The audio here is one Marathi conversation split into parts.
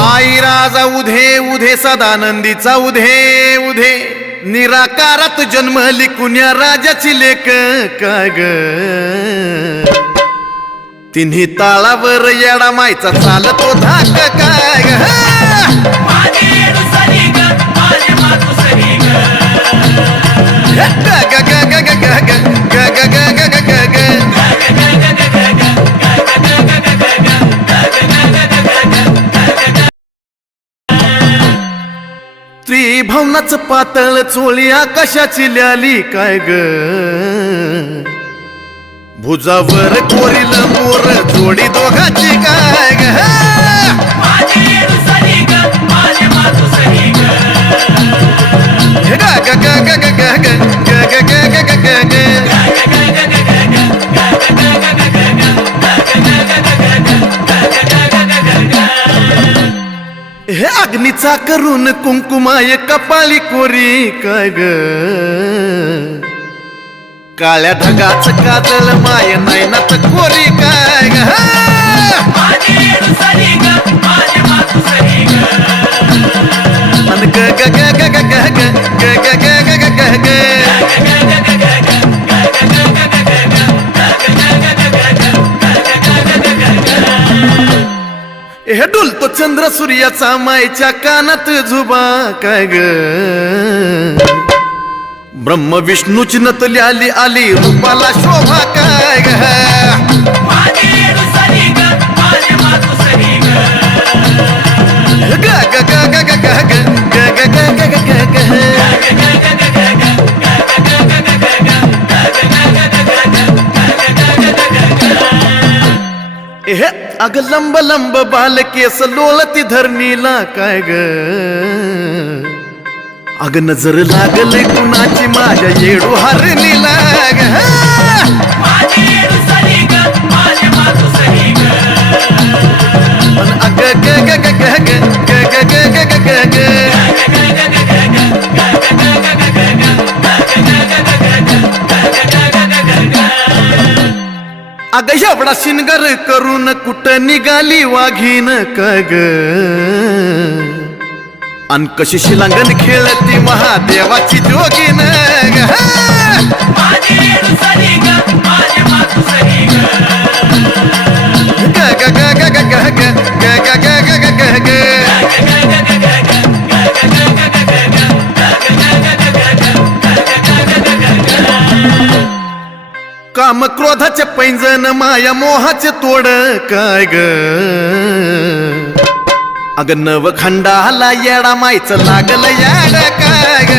आई राजा उधे उधे सदानंदीचा उधे उधे. निराकारात जन्मली कुण्या राजाची लेख काय ग? तिन्ही ताळावर येडा मायचा चालतो धाक काय? त्रिभवनाच पातळ चोळी आकाशाची ल्याली काय ग? भुजावर कोरील मोर जोडी दोघाची काय ग? हे अग्नीचा करून कुंकुमाय कपाली कोरी काय ग? काळ्या ढगाच काजळ माय नैनात कोरी काय ग? तो चंद्र सूर्याचा मायच्या कानात झुबा काय ग? ब्रह्म विष्णूची नतली आली आली रूपाला शोभा काय ग? अग लंब लंब बाल केस लोळती धरणीला काय ग? अग नजर लागले कुणाची माझ्या येडू हरणीला अग एवढा शिनगर करून कुठं निघाली वाघीन कग? ग अन कशी शिलांगण खेळती महादेवाची जोगीन ग? काम क्रोधाचे पैंजन माया मोहाचे तोड काय ग? अग नव खंडाला येडा मायचं लागलं याड काय ग?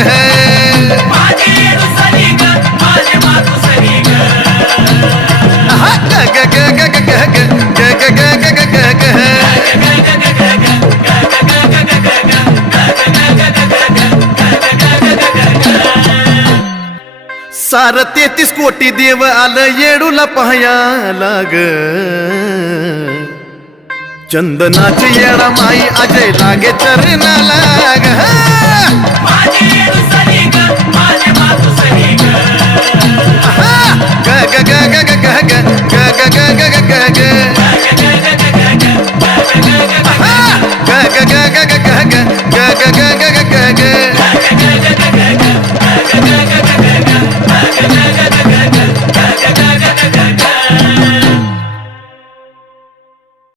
सार तेहतीस कोटी देव आलं येडूला पाहायला ग चंदनाची येडा माई अजय लागे चरणाला ग